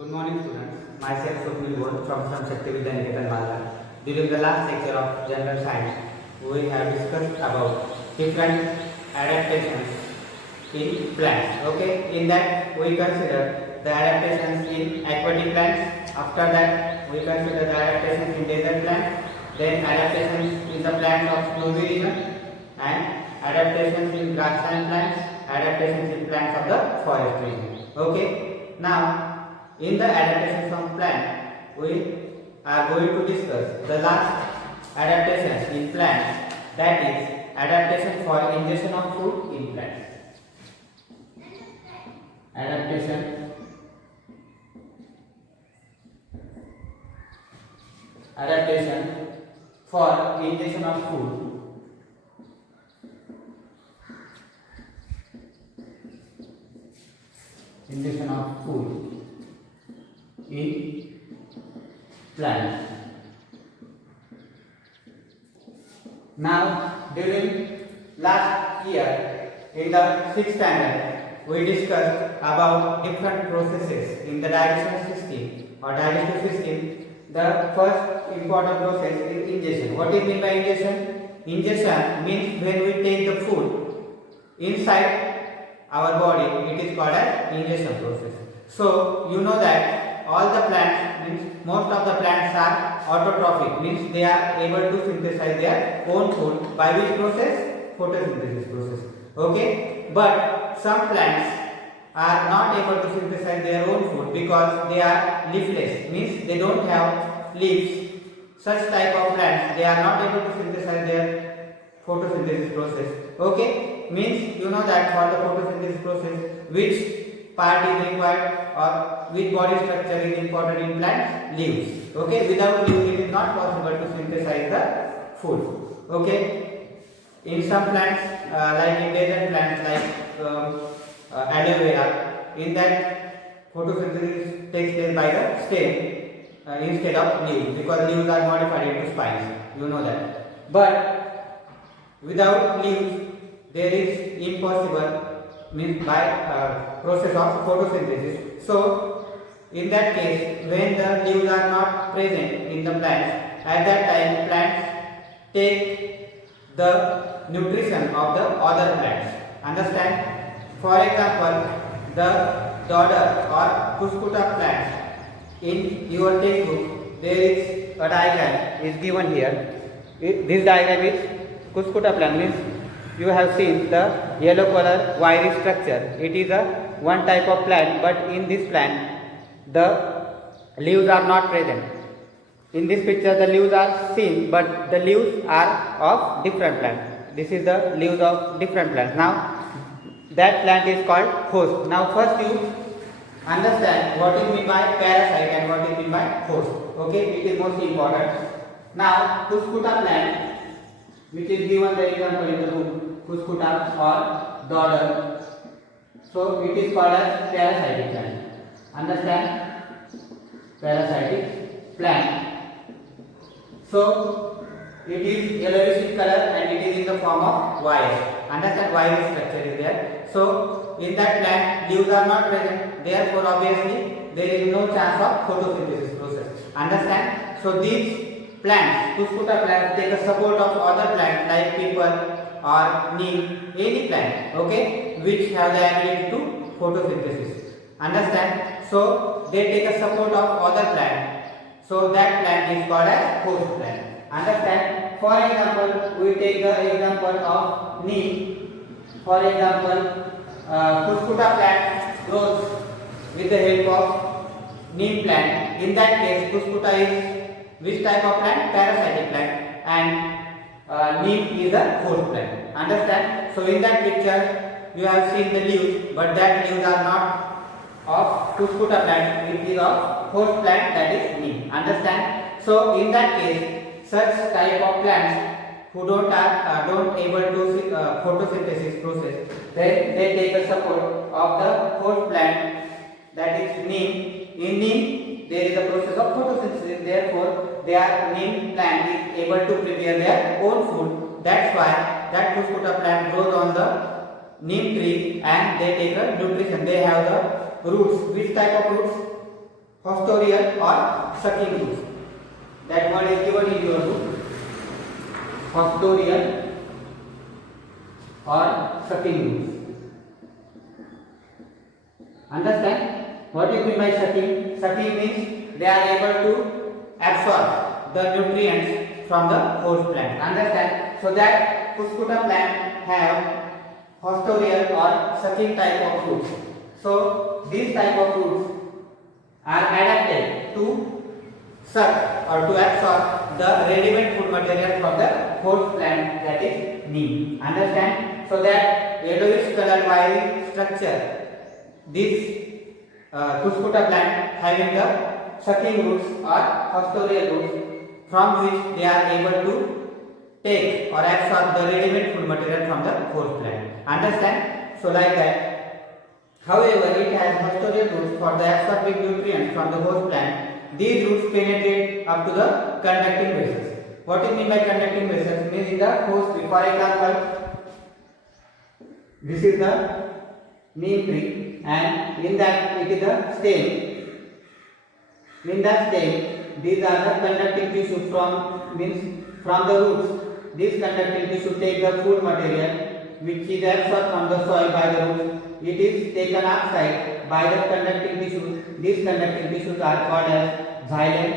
Good morning, students. Myself Swapnil Bol from Shakti Vidya Niketan Malda. During the last lecture of General Science, we have discussed about different adaptations in plants. Okay, in that we consider the adaptations in aquatic plants. After that, we consider the adaptations in desert plants. Then adaptations in the plants of snowy region and adaptations in grassland plants. Adaptations in plants of the forest region. Okay. Now, in the adaptations of plant, we are going to discuss the last adaptation in plants, that is adaptation for ingestion of food in plants. Adaptation for ingestion of food in plants. Now, during last year in the 6th standard, we discussed about different processes in the digestion system or digestive system. The first important process is ingestion. What is meant by ingestion? Ingestion means when we take the food inside our body, it is called as ingestion process. So you know that all the plants, means most of the plants are autotrophic, means they are able to synthesize their own food by which process? Photosynthesis process. Okay, but some plants are not able to synthesize their own food because they are leafless, means they don't have leaves. Such type of plants, they are not able to synthesize their photosynthesis process. Okay, means you know that for the photosynthesis process, which part is required or which body structure is important in plants? Leaves. Okay, without leaves it is not possible to synthesize the food. Okay, in some plants like in desert plants like aloe vera, in that photosynthesis takes place by the stem instead of leaves, because leaves are modified into spines, you know that. But without leaves there is impossible, means by process of photosynthesis. So in that case, when the leaves are not present in the plants, at that time plants take the nutrition of the other plants. Understand? For example, the dodder or cuscuta plants, in your textbook there is a diagram is given here. This diagram is cuscuta plant, means you have seen the yellow color wiry structure. It is a one type of plant, but in this plant the leaves are not present. In this picture the leaves are seen, but the leaves are of different plant. This is the leaves of different plants. Now that plant is called host. Now first you understand what is meant by parasite and what is meant by host. Okay, it is most important. Now cuscuta plant, which is given the example in the book, cuscuta or dodder. So it is called as parasitic plant. Understand? Parasitic plant. So it is yellowish in color and it is in the form of wire. Understand? Wire structure is there. So in that plant leaves are not present. Therefore obviously there is no chance of photosynthesis process. Understand? So these plants, cuscuta plants, take the support of other plants like people or neem, any plant, okay, which have the ability to photosynthesis. Understand? So they take a support of other plant. So that plant is called as host plant. Understand? For example, we take the example of neem. For example, cuscuta plant grows with the help of neem plant. In that case, cuscuta is which type of plant? Parasitic plant, and neem is a host plant. Understand? So in that picture you have seen the leaves, but that leaves are not of cuscuta plant, it is of host plant, that is neem. Understand? So in that case, such type of plants who don't able to photosynthesis process, then they take the support of the host plant, that is neem. In neem there is a process of photosynthesis, therefore their neem plant is able to prepare their own food. That's why that cuscuta plant grows on the neem tree and they take a nutrition. They have the roots. Which type of roots? hostorial or sucking roots. That word is given in your book. Hostorial or sucking roots. Understand? What you mean by sucking? Sucking means they are able to absorb the nutrients from the host plant. Understand? So that Cuscuta plant have hostorial or sucking type of roots. So these type of roots are adapted to suck or to absorb the ready-made food material from the host plant, that is neem. Understand? So that yellowish colored wiry structure, this Cuscuta plant having the sucking roots or hostorial roots from which they are able to take or absorb the ready-made food material from the host plant. Understand? So like that. However, it has hostorial roots for the absorbing nutrients from the host plant. These roots penetrate up to the conducting vessels. What is mean by conducting vessels? Means in the host tree. For example, this is the neem tree, and in that it is the stem. In that stem, these are the conducting tissues from the roots. This conducting tissue take the food material which is absorbed from the soil by the roots. It is taken outside by the conducting tissues. These conducting tissues are called as xylem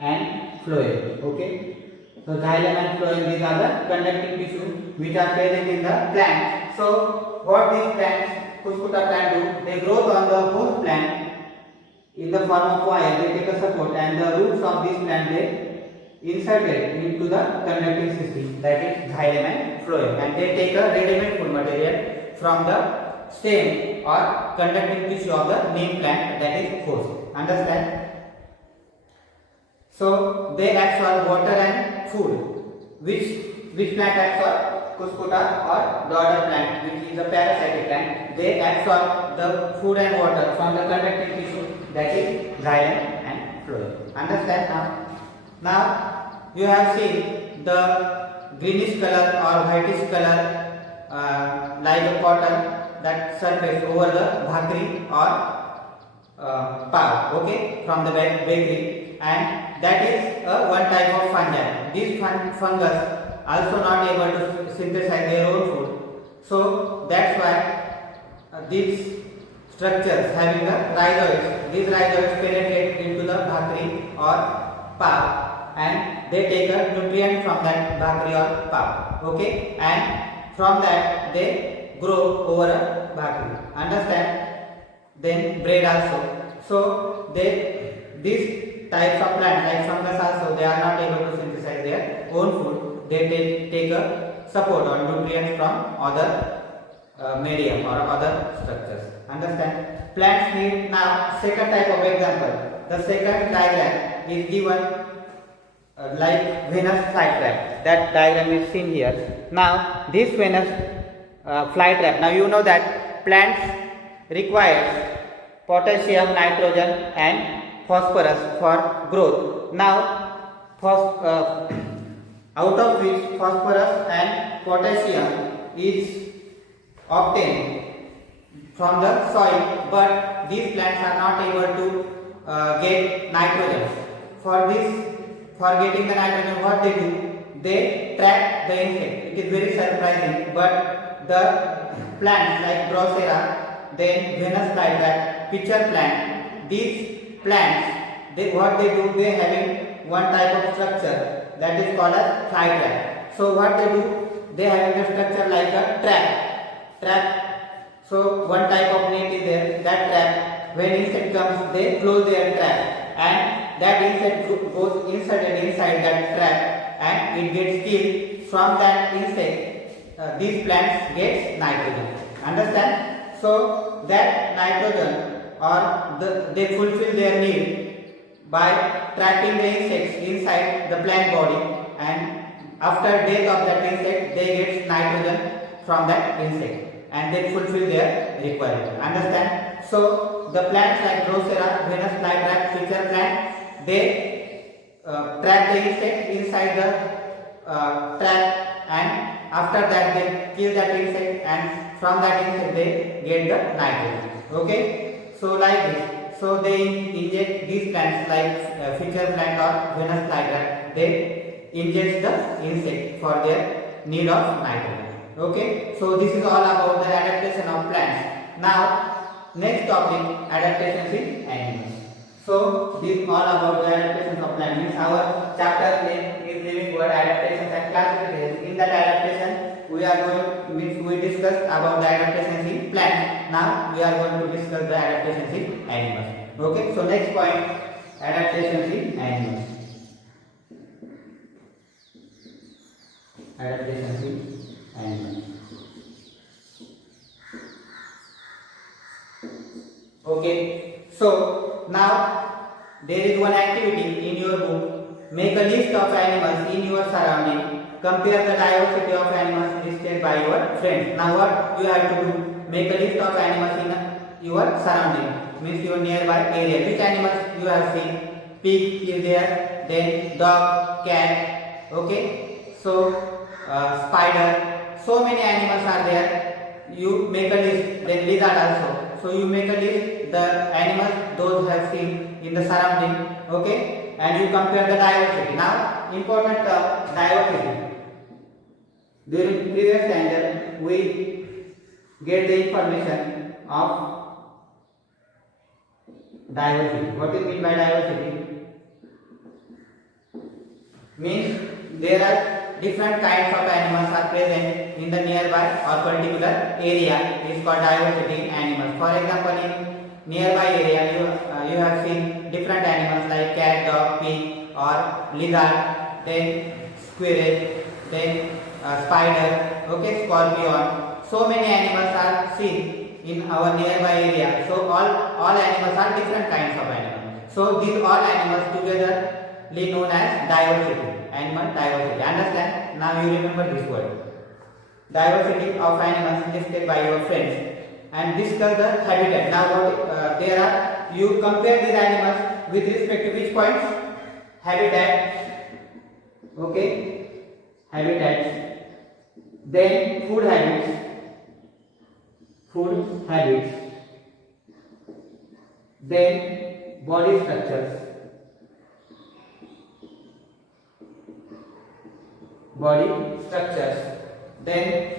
and phloem. Okay. So xylem and phloem, these are the conducting tissues which are present in the plant. So what these plants, Cuscuta plant do? They grow on the host plant in the form of wire. They take a support, and the roots of this plant they inserted into the conducting system, that is xylem and phloem, and they take a ready-made food material from the stem or conducting tissue of the neem plant, that is host. Understand? So they absorb water and food. Which plant absorb? Cuscuta or the other plant, which is a parasitic plant. They absorb the food and water from the conducting tissue, that is xylem and phloem. Understand now? Now you have seen the greenish color or whitish color like a cotton that surface over the bhakri or pav, okay, from the bakery, and that is one type of fungi. These fungus also not able to synthesize their own food. So that's why these structures having the rhizoids, these rhizoids penetrate into the bhakri or pav, and they take a nutrient from that bhakri or pav, okay, and from that they grow over a bhakri. Understand? Then bread also. So these types of plants like fungus also, they are not able to synthesize their own food. They take a support or nutrients from other medium or other structures. Understand? Plants need. Now second type of example. The second diagram is given like Venus flytrap. That diagram is seen here. Now this Venus flytrap. Now you know that plants requires potassium, nitrogen and phosphorus for growth. Now out of which phosphorus and potassium is obtained from the soil, but these plants are not able to get nitrogen. For getting the nitrogen, what they do? They trap the insect. It is very surprising, but the plants like Drosera, then Venus flytrap, pitcher plant, these plants, what they do? They having one type of structure that is called as flytrap. So what they do? They have a structure like a trap. So one type of net is there. That trap, when insect comes, they close their trap, and that insect goes inserted inside that trap, and it gets killed. From that insect, these plants get nitrogen. Understand? So that nitrogen they fulfill their need by trapping the insects inside the plant body, and after death of that insect they get nitrogen from that insect and they fulfill their requirement. Understand? So the plants like Drosera, Venus flytrap, pitcher plant, they trap the insect inside the trap, and after that they kill that insect, and from that insect they get the nitrogen. Okay? So like this. So they inject these plants like fisher plant or Venus flytrap. They inject the insect for their need of nitrogen. Okay, so this is all about the adaptation of plants. Now next topic, adaptations in animals. So this is all about the adaptations of plants. Means our chapter name is living word adaptations and classification. In that adaptation we are going, we discussed about the adaptations in plants. Now we are going to discuss the adaptations in animals. Okay, so next point, adaptations in animals. Adaptations in animals. Okay, so now there is one activity in your book. Make a list of animals in your surrounding. Compare the diversity of animals listed by your friends. Now what you have to do? Make a list of animals in your surrounding. Means your nearby area. Which animals you have seen? Pig is there. Then dog, cat. Okay. So spider. So many animals are there. You make a list. Then lizard also. So you make a list the animals those have seen in the surrounding. Okay. And you compare the diversity. Now important diversity. During previous standard we get the information of diversity. What is mean by diversity? Means there are different kinds of animals are present in the nearby or particular area. Is called diversity in animals. For example, in nearby area you have seen different animals like cat, dog, pig or lizard, then squirrel, then spider, okay, scorpion. So many animals are seen in our nearby area. So all animals are different kinds of animals. So these all animals togetherly known as diversity. Animal diversity. Understand? Now you remember this word. Diversity of animals listed by your friends. And discuss the habitat. Now what there are, you compare these animals with respect to which points? Habitat. Okay. Habitats. Then food habits. Food habits. Then body structures. Body structures. Then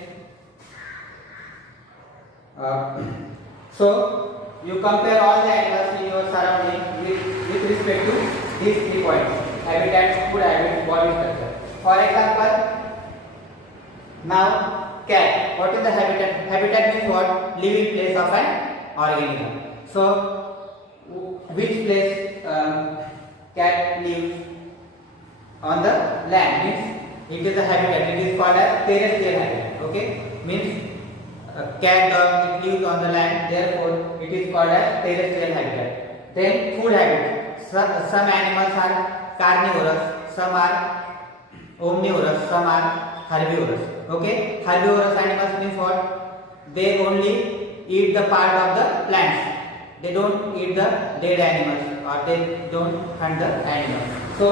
so you compare all the animals in your surrounding with respect to these 3 points: habitat, food habits, body structure. For example, now cat. What is the habitat? Habitat means what? Living place of an organism. So which place cat lives? On the land. Means it is a habitat. It is called as terrestrial habitat. Okay, means cat, dog, it lives on the land. Therefore, it is called as terrestrial habitat. Then food habits. Some animals are carnivorous. Some are omnivorous. Some are herbivorous. Okay, herbivorous animals means what? They only eat the part of the plants. They don't eat the dead animals, or they don't hunt the animals. So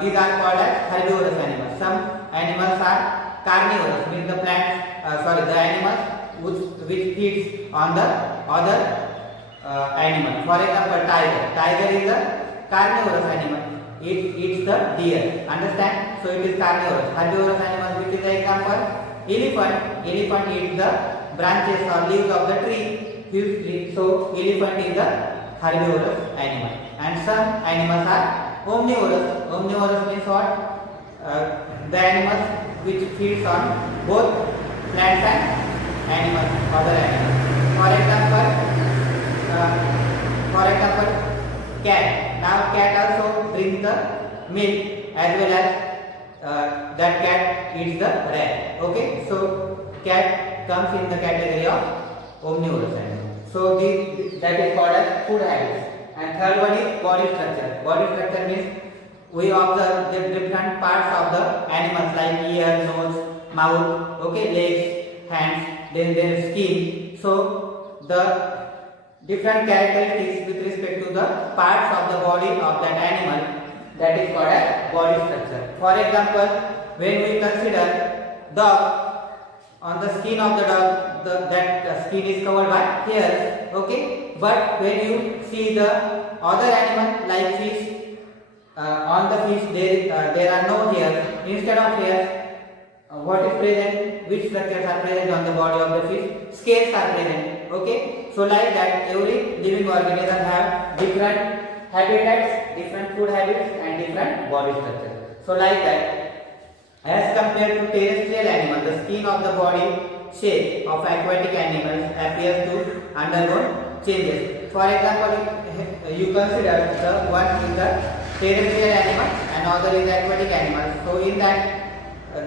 these are called as herbivorous animals. Some animals are carnivorous, means the plants. The animals which feeds on the other animal. For example, tiger. Tiger is a carnivorous animal. It eats the deer. Understand? So it is carnivorous. Herbivorous animals, which is the example? Elephant. Elephant eats the branches or leaves of the tree. So elephant is the herbivorous animal. And some animals are omnivorous. Omnivorous means what? The animals which feeds on both plants and animals, other animals. For example, cat. Now cat also drinks the milk, as well as that cat eats the rat. Okay, so cat comes in the category of omnivorous animal. So that is called as food habits. And third one is body structure. Body structure means we observe the different parts of the animals like ear, nose, mouth, okay, legs, hands, then their skin. So the different characteristics with respect to the parts of the body of that animal, that is called as body structure. For example, when we consider dog on the skin of the dog, that skin is covered by hairs. Okay, but when you see the other animal like fish, on the fish there are no hairs. Instead of hairs, what is present? Which structures are present on the body of the fish? Scales are present. Okay, so like that, every living organism have different habitats, different food habits, and different body structure. So like that, as compared to terrestrial animals, the skin of the body shape of aquatic animals appears to undergo changes. For example, you consider the one is the terrestrial animal and other is aquatic animal. So in that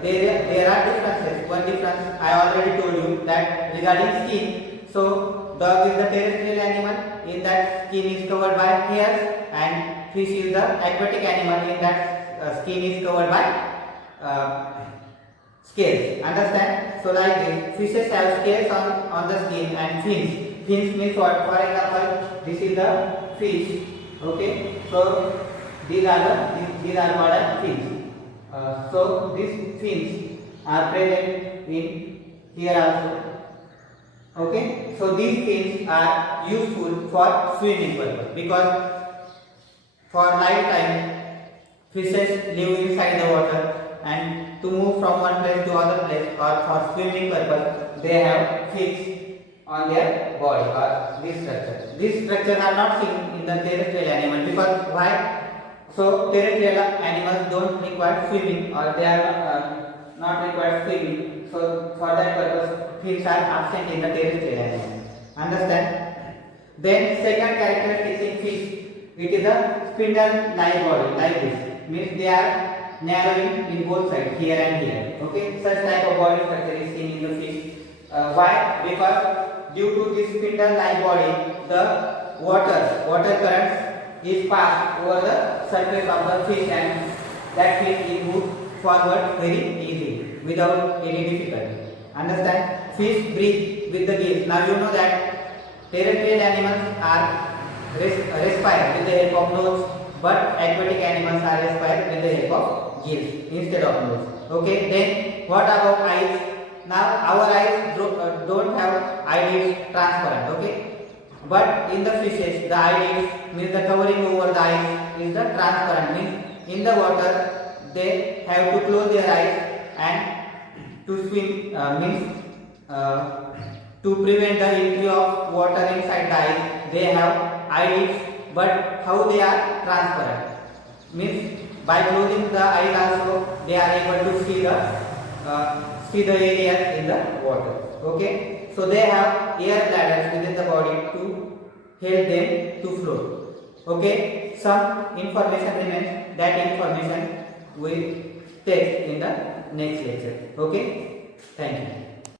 there are differences. One difference I already told you that regarding skin. So dog is the terrestrial animal. In that skin is covered by hairs, and fish is the aquatic animal. In that skin is covered by scales. Understand? So like this, fishes have scales on the skin and fins. Fins means what? For example, this is the fish. Okay. So these are called as fins. So these fins are present in here also. Okay. So these fins are useful for swimming purpose, because for lifetime fishes live inside the water, and to move from one place to other place or for swimming purpose they have fins on their body or this structure. These structures are not seen in the terrestrial animal, because why? So terrestrial animals don't require swimming, or they are not required swimming. So for that purpose fins are absent in the terrestrial animal. Understand? Then second characteristic in fish, it is a spindle-like body, like this. Means they are narrowing in both sides, here and here. Okay, such type of body structure is seen in the fish. Why? Because due to this spindle-like body, the water currents is passed over the surface of the fish, and that fish is moved forward very easily without any difficulty. Understand? Fish breathe with the gills. Now you know that terrestrial animals are respire with the help of nose, but aquatic animals are respire with the help of gills instead of nose. Okay, then what about eyes? Now our eyes don't have eyelids transparent. Okay, but in the fishes the eyelids, means the covering over the eyes, is the transparent. Means in the water they have to close their eyes, and to swim to prevent the entry of water inside the eyes, they have eyelids, but how they are transparent? Means by closing the eyes also they are able to see the areas in the water. Okay, so they have air bladders within the body to help them to float. Okay, some information remains. That information we take in the next lecture. Okay, thank you.